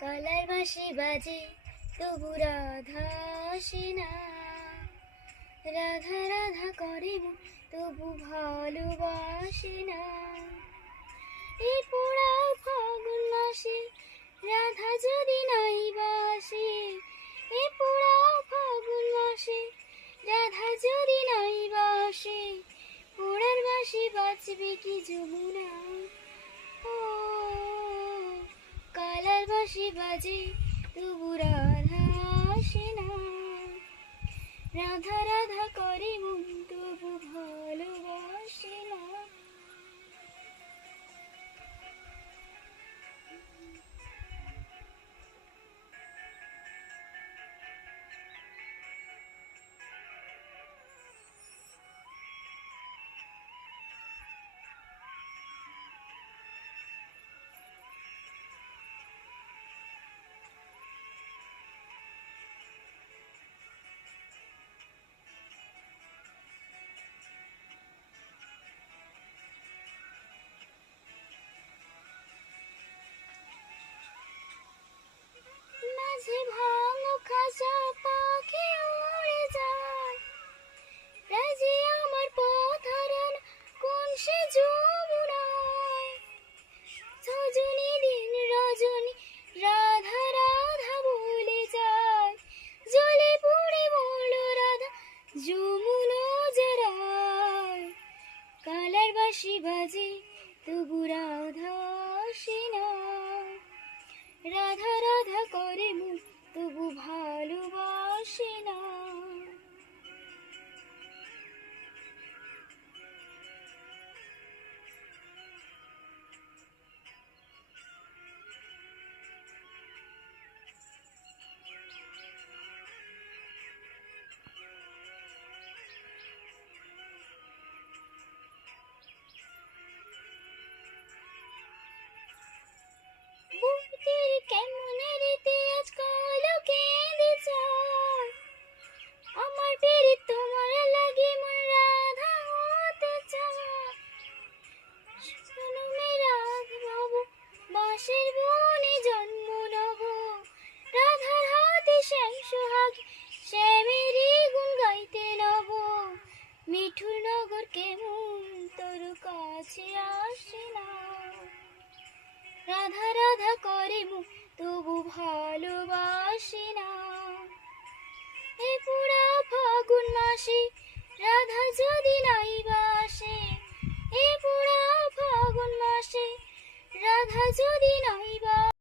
Colour বাঁশি বাজে তবু রাধা আসে না, রাধা রাধা করে মন তবু ভালোবাসে না। এই পোড়া ফাগুন মাসে রাধা যদি নাই বাসে, এই পোড়া ফাগুন মাসে রাধা যদি নাই বাসে, পোড়ার বাঁশি বাজবে কি যমুনা। ও কালার বাঁশি বাজে তবু রাধা আসে না, রাধা রাধা করে মন তবু ভালোবাসে না। মাঝে ভাঙো খাঁচা পাখি উড়ে যায়, রাজি আমার পথ হারানো কোন সে যমুনায়। সজনী দিন রজনী রাধা রাধা বলে যায়, জলে পুড়ে মরল রাধা যমুনা জড়ায়। কালার বাঁশি বাজে তবু রাধা আসে না, রাধা রাধা করে মন তবু ভালোবাসে না। বুকের কেমন রীতি আজ কালো কেঁদে যায়, আমার পিরিত তোমার লাগি মন রাধা হতে চায়। শোনো মে রাধ বাবু বাঁশের বনে জন্ম নব, রাধার হাতে শ্যাম সোহাগ শ্যামেরই গুণ গাইতে নব। মিঠুর নগর কেমন তোর কাছে আসে না, রাধা রাধা